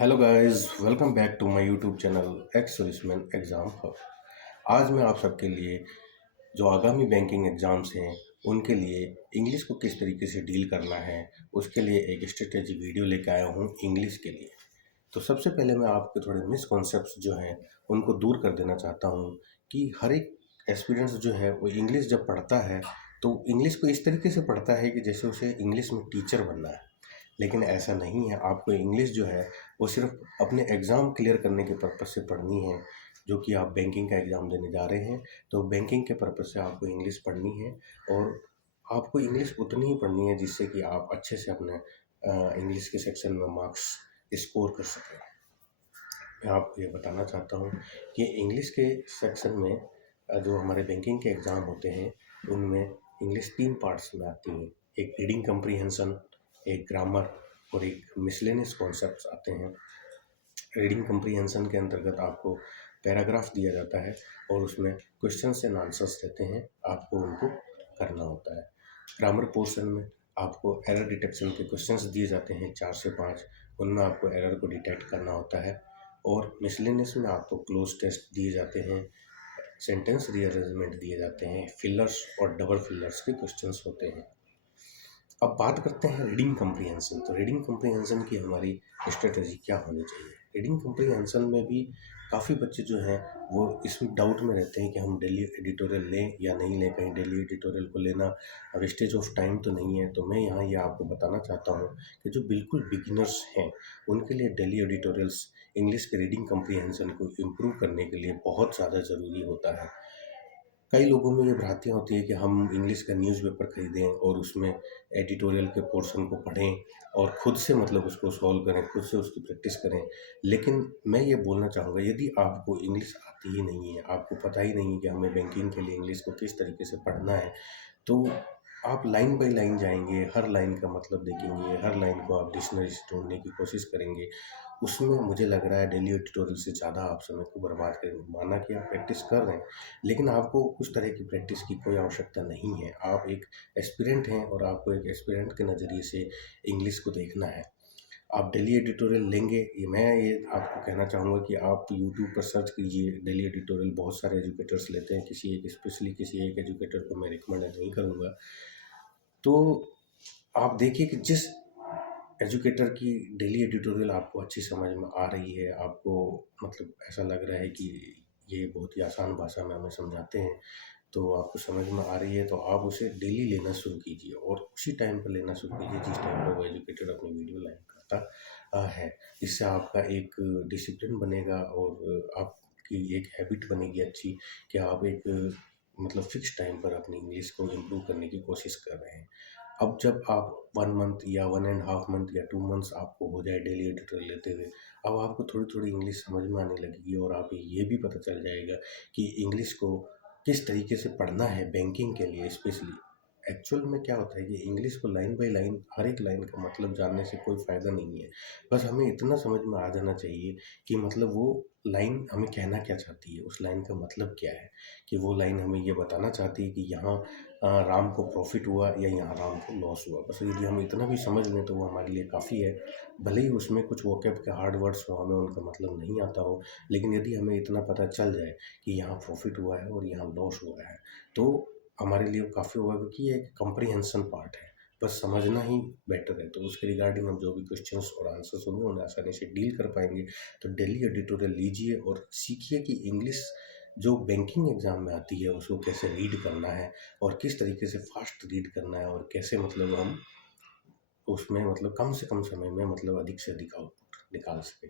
Hello guys, welcome back to my YouTube channel ex serviceman exam hub. आज मैं आप सबके लिए जो आगामी बैंकिंग एग्ज़ाम्स हैं उनके लिए इंग्लिश को किस तरीके से डील करना है उसके लिए एक स्ट्रेटेजी वीडियो लेकर आया हूँ इंग्लिश के लिए। तो सबसे पहले मैं आपके थोड़े मिसकॉन्सेप्ट्स जो हैं उनको दूर कर देना चाहता हूँ कि हर एक एस्पिरेंट्स जो है वो इंग्लिश जब पढ़ता है तो इंग्लिश को इस तरीके से पढ़ता है कि जैसे उसे इंग्लिश में टीचर बनना है। लेकिन ऐसा नहीं है। आपको इंग्लिश जो है वो सिर्फ अपने एग्ज़ाम क्लियर करने के पर्पज़ से पढ़नी है। जो कि आप बैंकिंग का एग्ज़ाम देने जा रहे हैं तो बैंकिंग के पर्पज़ से आपको इंग्लिश पढ़नी है। और आपको इंग्लिश उतनी ही पढ़नी है जिससे कि आप अच्छे से अपने इंग्लिश के सेक्शन में मार्क्स स्कोर कर सकें। मैं आपको ये बताना चाहता हूँ कि इंग्लिश के सेक्शन में जो हमारे बैंकिंग के एग्ज़ाम होते हैं उनमें इंग्लिश 3 पार्ट्स में आती है। एक रीडिंग कम्प्रीहेंशन, एक ग्रामर और एक मिसलेनियस कॉन्सेप्ट्स आते हैं। रीडिंग कम्प्रीहेंशन के अंतर्गत आपको पैराग्राफ दिया जाता है और उसमें क्वेश्चंस एंड आंसर्स रहते हैं, आपको उनको करना होता है। ग्रामर पोर्शन में आपको एरर डिटेक्शन के क्वेश्चंस दिए जाते हैं 4 से 5, उनमें आपको एरर को डिटेक्ट करना होता है। और मिसलेनियस में आपको क्लोज टेस्ट दिए जाते हैं, सेंटेंस रीअरेंजमेंट दिए जाते हैं, फिलर्स और डबल फिलर्स के क्वेश्चंस होते हैं। अब बात करते हैं रीडिंग कम्प्रीहेंशन। तो रीडिंग कम्प्रीहेंशन की हमारी स्ट्रेटजी क्या होनी चाहिए। रीडिंग कम्प्रीहेंशन में भी काफ़ी बच्चे जो हैं वो इसमें डाउट में रहते हैं कि हम डेली एडिटोरियल लें या नहीं लें, कहीं डेली एडिटोरियल को लेना वेस्टेज ऑफ टाइम तो नहीं है। तो मैं यहाँ ये आपको बताना चाहता हूँ कि जो बिल्कुल बिगिनर्स हैं उनके लिए डेली एडिटोरियल्स इंग्लिश के रीडिंग कम्प्रीहेंशन को इम्प्रूव करने के लिए बहुत ज़्यादा ज़रूरी होता है। कई लोगों में ये भ्रांतियाँ होती है कि हम इंग्लिश का न्यूज़पेपर खरीदें और उसमें एडिटोरियल के पोर्शन को पढ़ें और खुद से मतलब उसको सॉल्व करें, खुद से उसकी प्रैक्टिस करें। लेकिन मैं ये बोलना चाहूँगा, यदि आपको इंग्लिश आती ही नहीं है, आपको पता ही नहीं है कि हमें बैंकिंग के लिए इंग्लिश को किस तरीके से पढ़ना है, तो आप लाइन बाय लाइन जाएँगे, हर लाइन का मतलब देखेंगे, हर लाइन को आप डिक्शनरी से ढूँढने की कोशिश करेंगे। उसमें मुझे लग रहा है डेली ट्यूटोरियल से ज़्यादा आप समय को बर्बाद करेंगे। माना कि आप प्रैक्टिस कर रहे हैं, लेकिन आपको उस तरह की प्रैक्टिस की कोई आवश्यकता नहीं है। आप एक एस्पिरेंट हैं और आपको एक एस्पिरेंट के नज़रिए से इंग्लिश को देखना है। आप डेली एडिटोरियल लेंगे, ये मैं ये आपको कहना चाहूँगा कि आप यूट्यूब पर सर्च कीजिए डेली एडिटोरियल। बहुत सारे एजुकेटर्स लेते हैं, किसी एक स्पेशली किसी एक एजुकेटर को मैं रिकमेंड नहीं करूँगा। तो आप देखिए कि जिस एजुकेटर की डेली एडिटोरियल आपको अच्छी समझ में आ रही है, आपको मतलब ऐसा लग रहा है कि ये बहुत ही आसान भाषा में हमें समझाते हैं, तो आपको समझ में आ रही है, तो आप उसे डेली लेना शुरू कीजिए और उसी टाइम पर लेना शुरू कीजिए जिस टाइम पर वो एजुकेटर अपनी वीडियो लाइव करता है। इससे आपका एक डिसिप्लिन बनेगा और आपकी एक हैबिट बनेगी अच्छी कि आप एक मतलब फिक्स टाइम पर अपनी इंग्लिश को इम्प्रूव करने की कोशिश कर रहे हैं। अब जब आप 1 मंथ या 1 एंड हाफ मंथ या 2 मंथ्स आपको हो जाए डेली एडिटर लेते हुए, अब आपको थोड़ी-थोड़ी इंग्लिश समझ में आने लगेगी और आप ये भी पता चल जाएगा कि इंग्लिश को किस तरीके से पढ़ना है बैंकिंग के लिए स्पेशली। एक्चुअल में क्या होता है कि इंग्लिश को लाइन बाय लाइन हर एक लाइन का मतलब जानने से कोई फ़ायदा नहीं है। बस हमें इतना समझ में आ जाना चाहिए कि मतलब वो लाइन हमें कहना क्या चाहती है, उस लाइन का मतलब क्या है। कि वो लाइन हमें ये बताना चाहती है कि यहाँ राम को प्रॉफ़िट हुआ या यहाँ राम को लॉस हुआ। बस यदि हम इतना भी समझ लें तो वो हमारे लिए काफ़ी है। भले ही उसमें कुछ वोकैब के हार्ड वर्ड्स हो, हमें उनका मतलब नहीं आता हो, लेकिन यदि हमें इतना पता चल जाए कि यहाँ प्रॉफ़िट हुआ है और यहाँ लॉस हुआ है, तो हमारे लिए काफ़ी होगा, क्योंकि ये एक कम्प्रीहेंशन पार्ट है। बस समझना ही बेटर है। तो उसके रिगार्डिंग हम जो भी क्वेश्चंस और आंसर्स होंगे उन्हें आसानी से डील कर पाएँगे। तो डेली एडिटोरियल लीजिए और सीखिए कि इंग्लिश जो बैंकिंग एग्ज़ाम में आती है उसको कैसे रीड करना है और किस तरीके से फ़ास्ट रीड करना है और कैसे मतलब हम उसमें मतलब कम से कम समय में मतलब अधिक से अधिक आउटपुट निकाल सकें।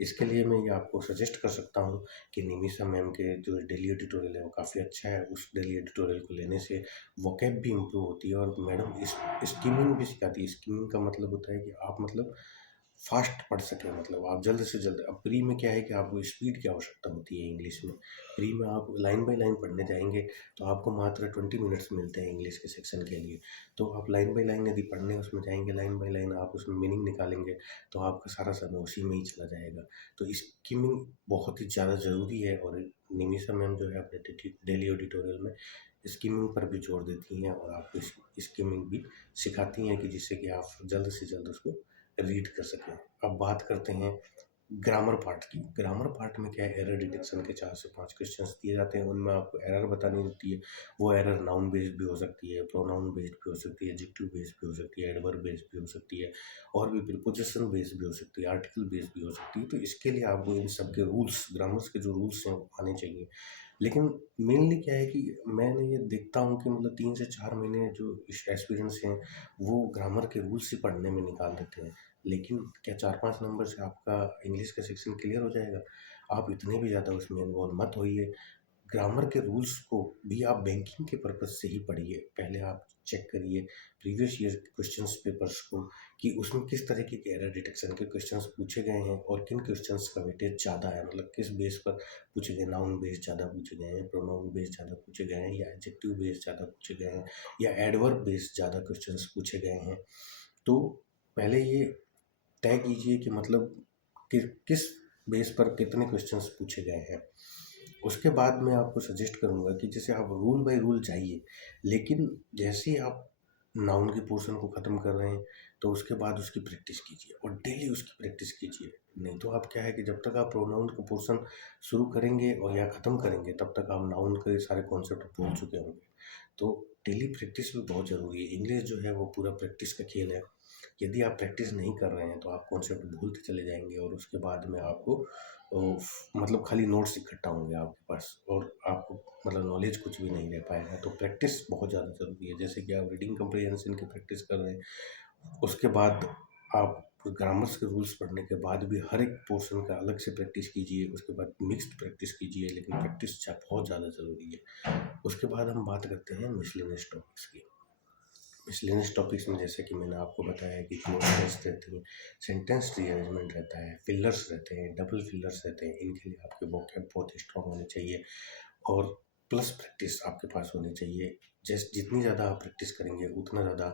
इसके लिए मैं ये आपको सजेस्ट कर सकता हूँ कि निमिषा मैम के जो डेली एडिटोरियल है वो काफ़ी अच्छा है। उस डेली एडिटोरियल को लेने से वोकैब भी इम्प्रूव होती है और मैडम स्किमिंग भी सिखाती है। स्किमिंग का मतलब होता है कि आप मतलब फ़ास्ट पढ़ सकें, मतलब आप जल्द से जल्द। अब प्री में क्या है कि आपको स्पीड की आवश्यकता होती है इंग्लिश में। प्री में आप लाइन बाय लाइन पढ़ने जाएँगे तो आपको मात्र 20 मिनट्स मिलते हैं इंग्लिश के सेक्शन के लिए। तो आप लाइन बाय लाइन यदि पढ़ने उसमें जाएँगे, लाइन बाय लाइन आप उसमें मीनिंग निकालेंगे, तो आपका सारा समय उसी में ही चला जाएगा। तो स्किमिंग बहुत ही ज़्यादा ज़रूरी है और निमिषा मैम जो है अपने डेली एडिटोरियल में स्किमिंग पर भी जोर देती हैं और आपको स्किमिंग भी सिखाती हैं कि जिससे कि आप जल्द से जल्द उसको रीड कर सकें। अब बात करते हैं ग्रामर पार्ट में क्या है, एरर डिटेक्शन के 4 से 5 क्वेश्चंस दिए जाते हैं, उनमें आपको एरर बतानी होती है। वो एरर नाउन बेस्ड भी हो सकती है, प्रोनाउन बेस्ड भी हो सकती है, एडजेक्टिव बेस्ड भी हो सकती है, एडवर्ब बेस्ड भी हो सकती है, और भी प्रीपोजिशन बेस्ड भी हो सकती है, आर्टिकल बेस्ड भी हो सकती है। तो इसके लिए आपको इन सब के रूल्स, ग्रामर्स के जो रूल्स हैं वो आने चाहिए। लेकिन मेनली क्या है कि मैंने ये देखता हूँ कि मतलब 3 से 4 महीने जो एक्सपीरियंस हैं, वो ग्रामर के रूल्स ही पढ़ने में निकाल देते हैं। लेकिन क्या 4-5 नंबर से आपका इंग्लिश का सेक्शन क्लियर हो जाएगा? आप इतने भी ज़्यादा उसमें इन्वॉल्व मत होइए। ग्रामर के रूल्स को भी आप बैंकिंग के पर्पज़ से ही पढ़िए। पहले आप चेक करिए प्रीवियस ईयर क्वेश्चंस पेपर्स को, कि उसमें किस तरीके के एरर डिटेक्शन के क्वेश्चंस पूछे गए हैं और किन क्वेश्चंस का वेटेज ज़्यादा है, मतलब किस बेस पर पूछे गए। नाउन बेस्ड ज़्यादा पूछे गए हैं, प्रोनाउन बेस्ड ज़्यादा पूछे गए हैं, या एडजेक्टिव बेस्ड ज़्यादा पूछे गए हैं, या एडवर्ब बेस्ड ज़्यादा क्वेश्चंस पूछे गए हैं। तो पहले ये तय कीजिए कि मतलब किस बेस पर कितने क्वेश्चंस पूछे गए हैं। उसके बाद मैं आपको सजेस्ट करूँगा कि जैसे आप रूल बाय रूल जाइए, लेकिन जैसे ही आप नाउन के पोर्शन को ख़त्म कर रहे हैं, तो उसके बाद उसकी प्रैक्टिस कीजिए और डेली उसकी प्रैक्टिस कीजिए। नहीं तो आप क्या है कि जब तक आप प्रोनाउन का पोर्शन शुरू करेंगे और या ख़त्म करेंगे, तब तक आप नाउन के सारे कॉन्सेप्ट भूल चुके होंगे। तो डेली प्रैक्टिस भी बहुत ज़रूरी है। इंग्लिश जो है वो पूरा प्रैक्टिस का खेल है। यदि आप प्रैक्टिस नहीं कर रहे हैं, तो आप कॉन्सेप्ट भूलते चले जाएंगे, और उसके बाद में आपको मतलब खाली नोट्स इकट्ठा होंगे आपके पास, और आपको मतलब नॉलेज कुछ भी नहीं रह पाएगा। तो प्रैक्टिस बहुत ज़्यादा ज़रूरी है। जैसे कि आप रीडिंग कम्प्रीहेंशन की प्रैक्टिस कर रहे हैं, उसके बाद आप ग्रामर्स के रूल्स पढ़ने के बाद भी हर एक पोर्शन का अलग से प्रैक्टिस कीजिए। उसके बाद मिक्स्ड प्रैक्टिस कीजिए, लेकिन प्रैक्टिस बहुत ज़्यादा ज़रूरी है। उसके बाद हम बात करते हैं मिसलेनियस टॉपिक्स की। मिसलेनियस टॉपिक्स में जैसे कि मैंने आपको बताया कि क्लोज टेस्ट रहती है, सेंटेंस रीअरेंजमेंट रहता है, फिलर्स रहते हैं, डबल फिलर्स रहते हैं। इनके लिए आपके वोकैब बहुत स्ट्रॉन्ग होने चाहिए, और प्लस प्रैक्टिस आपके पास होनी चाहिए। जितनी ज़्यादा आप प्रैक्टिस करेंगे, उतना ज़्यादा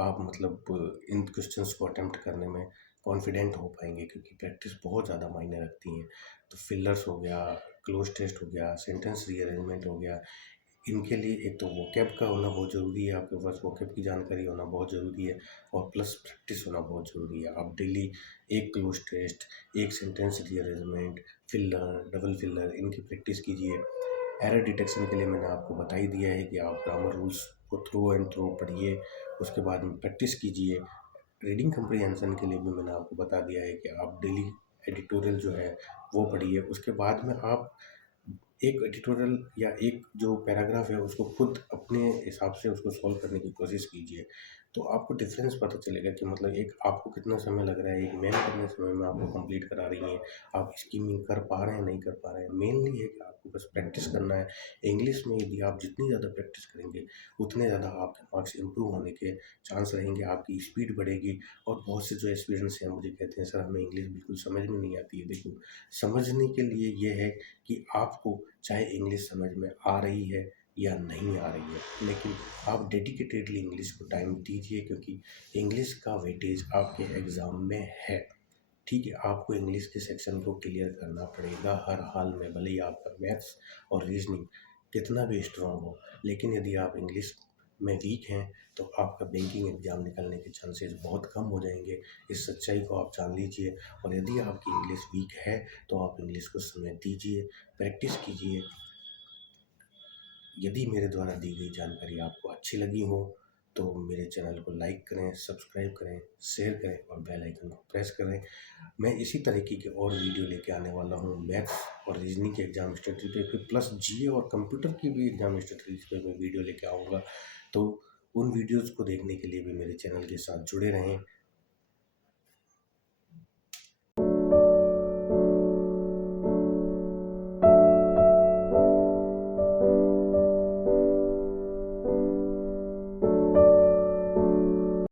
आप मतलब इन क्वेश्चंस को अटेम्प्ट करने में कॉन्फिडेंट हो पाएंगे, क्योंकि प्रैक्टिस बहुत ज़्यादा मायने रखती है। तो फिलर्स हो गया, क्लोज टेस्ट हो गया, सेंटेंस रीअरेंजमेंट हो गया, इनके लिए एक तो वोकैब का होना बहुत ज़रूरी है, आपके पास वोकैब की जानकारी होना बहुत ज़रूरी है, और प्लस प्रैक्टिस होना बहुत ज़रूरी है। आप डेली एक क्लोज टेस्ट, एक sentence rearrangement, filler, double filler, इनकी प्रैक्टिस कीजिए। एरर डिटेक्शन के लिए मैंने आपको बता ही दिया है कि आप ग्रामर रूल्स को थ्रू एंड थ्रू पढ़िए, उसके बाद में प्रैक्टिस कीजिए। रीडिंग कम्प्रीहेंशन के लिए भी मैंने आपको बता दिया है कि आप डेली एडिटोरियल जो है वो पढ़िए। उसके बाद में आप एक एडिटोरियल या एक जो पैराग्राफ है, उसको खुद अपने हिसाब से उसको सॉल्व करने की कोशिश कीजिए। तो आपको डिफरेंस पता चलेगा कि मतलब एक आपको कितना समय लग रहा है, एक मैम कितने समय में आपको कंप्लीट करा रही हैं, आप स्कीमिंग कर पा रहे हैं नहीं कर पा रहे हैं। मेनली है कि आपको बस प्रैक्टिस करना है। इंग्लिश में यदि आप जितनी ज़्यादा प्रैक्टिस करेंगे, उतने ज़्यादा आपके मार्क्स इंप्रूव होने के चांस रहेंगे, आपकी स्पीड बढ़ेगी। और बहुत से जो एक्सपीरियंस हैं मुझे कहते हैं, सर हमें इंग्लिश बिल्कुल समझ में नहीं आती है। देखो, समझने के लिए ये है कि आपको चाहे इंग्लिश समझ में आ रही है या नहीं आ रही है, लेकिन आप डेडिकेटेडली इंग्लिश को टाइम दीजिए, क्योंकि इंग्लिश का वेटेज आपके एग्ज़ाम में है। ठीक है, आपको इंग्लिश के सेक्शन को क्लियर करना पड़ेगा हर हाल में, भले ही आपका मैथ्स और रीजनिंग कितना भी स्ट्रांग हो। लेकिन यदि आप इंग्लिश में वीक हैं, तो आपका बैंकिंग एग्ज़ाम निकलने के चांसेस बहुत कम हो जाएंगे। इस सच्चाई को आप जान लीजिए। और यदि आपकी इंग्लिश वीक है, तो आप इंग्लिश को समय दीजिए, प्रैक्टिस कीजिए। यदि मेरे द्वारा दी गई जानकारी आपको अच्छी लगी हो, तो मेरे चैनल को लाइक करें, सब्सक्राइब करें, शेयर करें और बेल आइकन को प्रेस करें। मैं इसी तरीके के और वीडियो लेके आने वाला हूँ मैथ्स और रीजनिंग के एग्ज़ाम स्ट्रेटजी पे, प्लस जीए और कंप्यूटर की भी एग्ज़ाम स्ट्रेटजी पे मैं वीडियो लेके आऊँगा। तो उन वीडियोज़ को देखने के लिए भी मेरे चैनल के साथ जुड़े रहें।